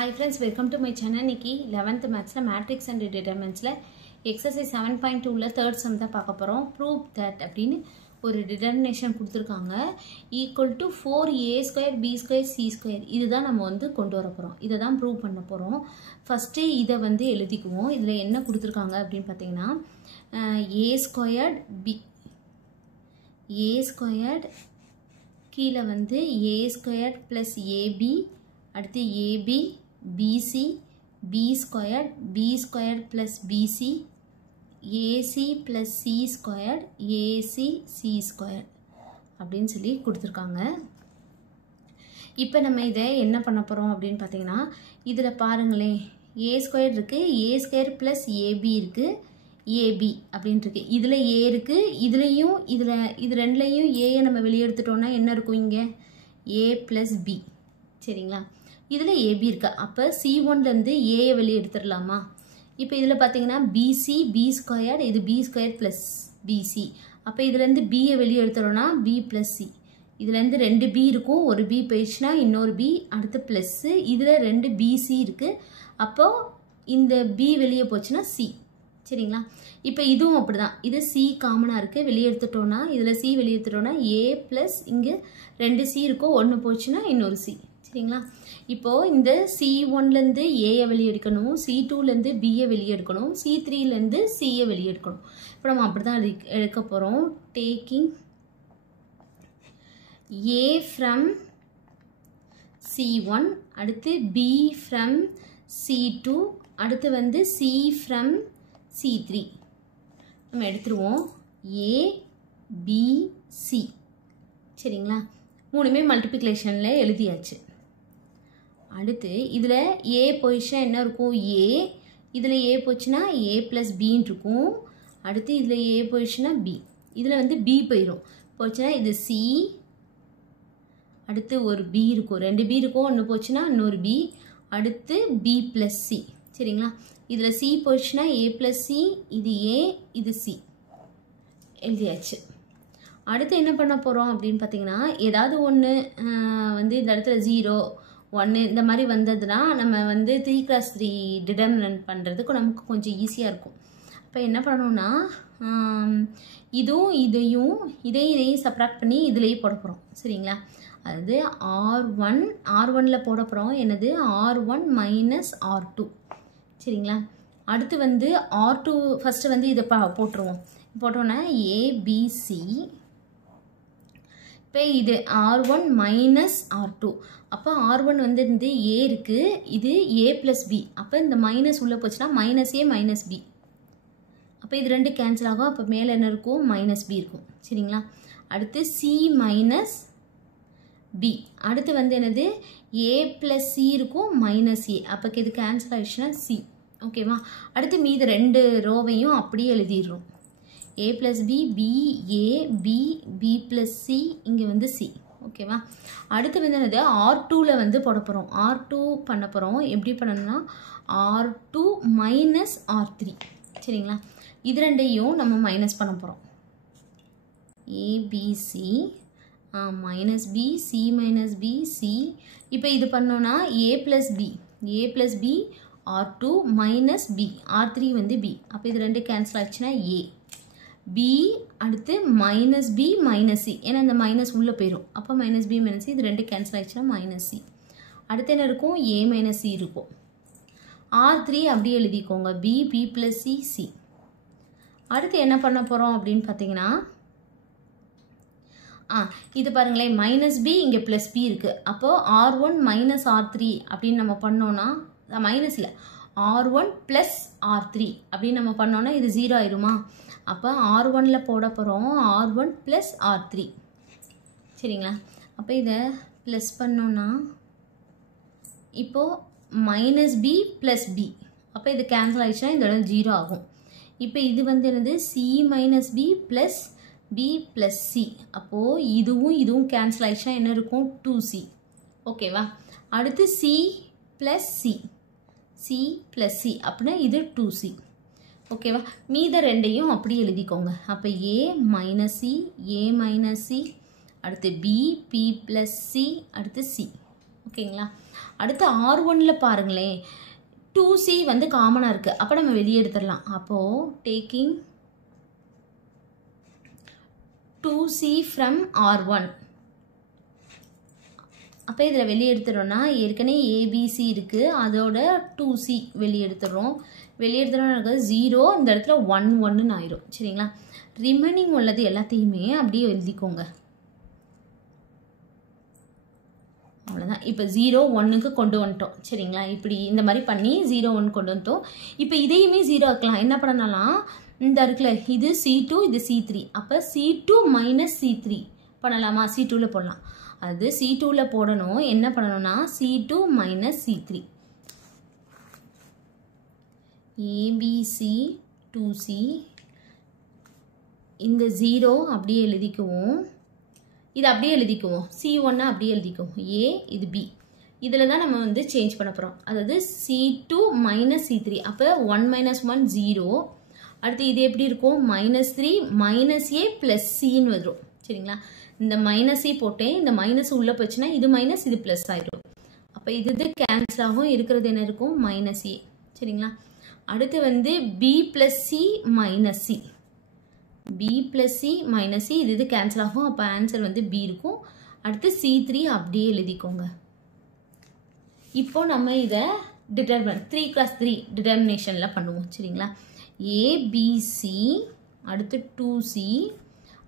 Hi friends, welcome to my channel. இன்னைக்கு 11th maths matrix and determinants exercise 7.2 third sum தான் பார்க்க போறோம். prove that அப்படினு ஒரு determination கொடுத்திருக்காங்க equal to 4a square b square c square. இதுதான் நம்ம வந்து கொண்டு வர போறோம். இத தான் prove பண்ண போறோம். ஃபர்ஸ்ட் இத வந்து எழுதிக்குவோம். இதுல என்ன கொடுத்திருக்காங்க அப்படினு பாத்தீங்கன்னா a squared b a squared கீழ வந்து a squared plus ab அடுத்து ab bc b squared plus bc ac plus c squared ac c squared அப்படினு சொல்லி கொடுத்திருக்காங்க. இப்போ நம்ம இத என்ன பண்ண போறோம் அப்படினு பாத்தீங்கன்னா இதுல பாருங்களே a squared இருக்கு a squared plus ab இருக்கு ab அப்படினு இருக்கு. இதுல a இருக்கு இதுலயும் இது ரெண்டுலயும் a நம்ம வெளிய எடுத்துட்டோம்னா என்ன இருக்கும் இங்க a plus b சரிங்களா. இதுல ab இருக்கு. அப்ப c1 ல இருந்து a ய வெளிய எடுத்துறலாமா? இப்போ இதுல பாத்தீங்கன்னா bc b squared இது b squared plus bc. அப்ப இதுல இருந்து b ய வெளிய எடுத்துறோம்னா b plus c. இதுல இருந்து ரெண்டு b இருக்கும் ஒரு b போயிடுச்சுனா இன்னொரு b அடுத்து plus இதுல ரெண்டு bc இருக்கு. அப்போ இந்த b வெளிய போச்சுனா c சரிங்களா. இப்போ இதுவும் அப்படிதான். இது c காமனா இருக்கு வெளிய எடுத்துட்டோம்னா இதுல c வெளிய எடுத்துட்டோம்னா a plus இங்க ரெண்டு c இருக்கும் ஒன்னு போச்சுனா இன்னொரு c சரிங்களா. இப்போ இந்த c1 ல இருந்து a ய வெளிய எடுக்கணும் c2 ல இருந்து b ய வெளிய எடுக்கணும் c3 ல இருந்து c ய வெளிய எடுக்கணும். இப்போ நம்ம அப்படிதான் எடுக்க போறோம். taking a from c1 அடுத்து b from c2 அடுத்து வந்து c from c3 நம்ம எடுத்துருவோம் a b c சரிங்களா. மூணுமே மல்டிப்ளிகேஷன்ல எழுதியாச்சு. அடுத்து இதுல a போயிடுச்சுனா என்ன இருக்கும் a இதுல a போச்சுனா a plus b இருக்கும். அடுத்து இதுல a போயிடுச்சுனா b இதுல வந்து b போயிடும் போச்சுனா இது c அடுத்து ஒரு b இருக்கும் ரெண்டு b இருக்கும் ஒன்னு போச்சுனா இன்னொரு b அடுத்து b plus c சரிங்களா. இதுல c போயிடுச்சுனா a plus c இது a இது c எழுதியாச்சு. அடுத்து என்ன பண்ண போறோம் அப்படினு பாத்தீங்கன்னா ஏதாவது ஒன்னு வந்து இந்த இடத்துல 0 1 இந்த மாதிரி வந்ததுனா நம்ம வந்து 3x3 டிட்டர்மினன்ட் பண்றதுக்கு நமக்கு கொஞ்சம் ஈஸியா இருக்கும். அப்ப என்ன பண்ணனும்னா இதையும் சப்ட்ராக்ட் பண்ணி இதுலயே போட போறோம் சரிங்களா. அதாவது r1 ல போட போறோம் என்னது r1 minus r2 சரிங்களா. அடுத்து வந்து r2 ஃபர்ஸ்ட் வந்து இத போட்டுருவோம். போட்டோம்னா abc இப்போ இது r1 minus r2 அப்போ r1 வந்து a இருக்கு இது a plus b அப்போ இந்த மைனஸ் உள்ள போச்சுனா minus a minus b அப்போ இது ரெண்டு கேன்சல் ஆகும். அப்போ மேல என்ன இருக்கும் minus b இருக்கும் சரிங்களா. அடுத்து c minus b அடுத்து வந்து என்னது a plus c இருக்கும் minus a அப்போ இது கேன்சல் ஆயிடுச்சுனா c ஓகேவா. அடுத்து மீதி ரெண்டு ரோவையும் அப்படியே எழுதிடுறோம் a plus b b a b b plus c இங்க வந்து c ஓகேவா. அடுத்து வந்து என்னது r2 ல வந்து போட போறோம். r2 பண்ண போறோம். எப்படி பண்ணனும்னா r2 minus r3 சரிங்களா. இது ரெண்டையும் நம்ம மைனஸ் பண்ண போறோம். a b c minus b c minus b c இப்போ இது பண்ணோம்னா a plus b r2 minus b r3 வந்து b அப்ப இது ரெண்டு கேன்சல் ஆச்சுனா a b அடுத்து minus b minus c ஏன்னா இந்த மைனஸ் உள்ள போயிடும். அப்ப minus b minus c இது ரெண்டு கேன்சல் ஆயிடுச்சுனா minus c அடுத்து என்ன இருக்கும் a minus c இருக்கும். r3 அப்படியே எழுதிக்கோங்க b b plus c c. அடுத்து என்ன பண்ண போறோம் அப்படினு பாத்தீங்கன்னா இது பாருங்களே minus b இங்க plus b இருக்கு. அப்போ r1 minus r3 அப்படினு நம்ம பண்ணோம்னா மைனஸ் இல்ல r1 plus r3 அப்படினு நம்ம பண்ணோம்னா இது 0 ஆயிருமா. அப்ப r1 ல போட போறோம் r1 plus r3 சரிங்களா. அப்ப இத பிளஸ் பண்ணோம்னா இப்போ minus b plus b அப்ப இது கேன்சல் ஆயிடுச்சுனா இந்த இடம் 0 ஆகும். இப்போ இது வந்து என்னது c minus b plus b plus c அப்போ இதுவும் கேன்சல் ஆயிடுச்சுனா என்ன இருக்கும் 2c ஓகேவா. அடுத்து c plus c அப்படினா இது 2c ஓகேவா. மீத ரெண்டையும் அப்படி எழுதிக்கோங்க. அப்ப a minus c அடுத்து b p plus c அடுத்து c ஓகேங்களா. அடுத்து R1ல பாருங்களேன், 2C வந்து காமனாக இருக்குது. அப்போ நம்ம வெளியே எடுத்துடலாம். அப்போது டேக்கிங் 2C ஃப்ரம் R1. அப்போ இதில் வெளியே எடுத்துடுறோன்னா ஏற்கனவே ABC இருக்குது, அதோட 2C வெளியே எடுத்துடுறோம். வெளியே எடுத்துடுறோம் இருக்கிறது 0, இந்த இடத்துல 1 1ன்னு ஆயிரும். சரிங்களா. ரிமைனிங் உள்ளது எல்லாத்தையுமே அப்படியே எழுதிக்கோங்க. அவ்வளோதான். இப்போ 0 1க்கு கொண்டு வந்துட்டோம். சரிங்களா. இப்படி இந்த மாதிரி பண்ணி 0 1 கொண்டு வந்துட்டோம். இப்போ இதையுமே 0 ஆக்கலாம். என்ன பண்ணலாம், இந்த இருக்குல்ல, இது C2 இது C3. அப்போ C2 மைனஸ் C3 பண்ணலாமா, C2ல் போடலாம். அது C2ல் போடணும். என்ன பண்ணணும்னா C2 minus C3. ABC 2C, இந்த 0 அப்படியே எழுதிக்குவோம். இது அப்படியே எழுதிக்குவோம். C1 அப்படியே எழுதிக்குவோம். A இது B. இதில் தான் நம்ம வந்து சேஞ்ச் பண்ண போகிறோம். அதாவது C2 மைனஸ் C3. அப்போ 1 மைனஸ் 1 0. அடுத்து இது எப்படி இருக்கும், -3 -A ப்ளஸ் சின்னு வரும். சரிங்களா. இந்த மைனஸ் சி போட்டேன், இந்த மைனஸ் உள்ளே போச்சுன்னா இது மைனஸ் இது ப்ளஸ் ஆகிடும். அப்போ இது கேன்சல் ஆகும். இருக்கிறது என்ன இருக்கும், -A. சரிங்களா. அடுத்து வந்து B plus C minus C. B plus C minus C, இது கேன்சல் ஆகும். அப்போ ஆன்சர் வந்து B இருக்கும். அடுத்து C3 அப்படியே எழுதிக்கோங்க. இப்போ நம்ம இதை டிட்டர்மினன்ட் 3x3 டிட்டர்மினேஷனில் பண்ணுவோம். சரிங்களா. ABC, அடுத்து 2C,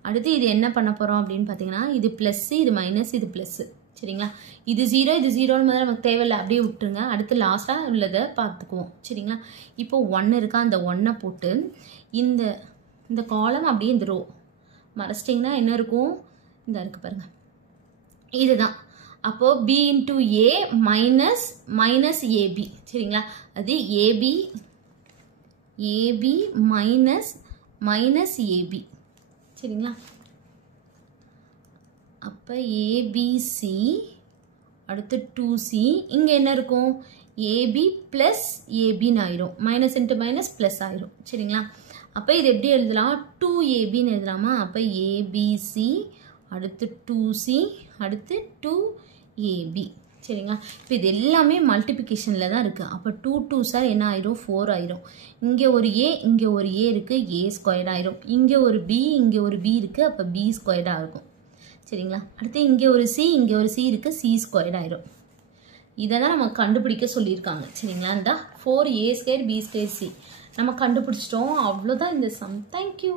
அடுத்து இது என்ன பண்ண போகிறோம் அப்படின்னு பார்த்தீங்கன்னா, இது ப்ளஸ்ஸு, இது மைனஸ், இது ப்ளஸ்ஸு. சரிங்களா. இது 0 இது 0ன்னு முதல்ல நமக்கு தேவையில்லை, அப்படியே விட்டுருங்க. அடுத்து லாஸ்ட்டாக உள்ளதை பார்த்துக்குவோம். சரிங்களா. இப்போ 1 இருக்கா, அந்த 1 போட்டு இந்த காலம் அப்படியே இந்த ரோ மறைச்சிட்டிங்கன்னா என்ன இருக்கும், இந்த இருக்கு பாருங்க, இதுதான். அப்போது B into A minus AB. சரிங்களா. அது AB மைனஸ் AB. சரிங்களா. அப்போ ABC, அடுத்து 2C, இங்கே என்ன இருக்கும், AB ப்ளஸ் ABன்னு ஆயிரும். மைனஸ் இன்ட்டு மைனஸ் ப்ளஸ் ஆயிரும். சரிங்களா. அப்போ இது எப்படி எழுதலாம், 2ABன்னு எழுதலாமா. அப்போ ABC, அடுத்து 2C, அடுத்து 2AB. சரிங்களா. இப்போ இது எல்லாமே மல்டிப்ளிகேஷனில் தான் இருக்குது. அப்போ 2 2s என்ன ஆயிரும், 4 ஆயிரும். இங்கே ஒரு A, இங்கே ஒரு A இருக்குது, A ஸ்கொயர்ட் ஆயிரும். இங்கே ஒரு B, இங்கே ஒரு B இருக்குது, அப்போ B ஸ்கொயர்டாக இருக்கும். சரிங்களா. அடுத்து இங்கே ஒரு C, இங்கே ஒரு C இருக்குது, C ஸ்கொயர்ட் ஆயிரும். இதை தான் நம்ம கண்டுபிடிக்க சொல்லியிருக்காங்க. சரிங்களா. இந்த 4A2 B2 C நம்ம கண்டுபிடிச்சிட்டோம். அவ்வளோதான் இந்த சம். தேங்க்யூ.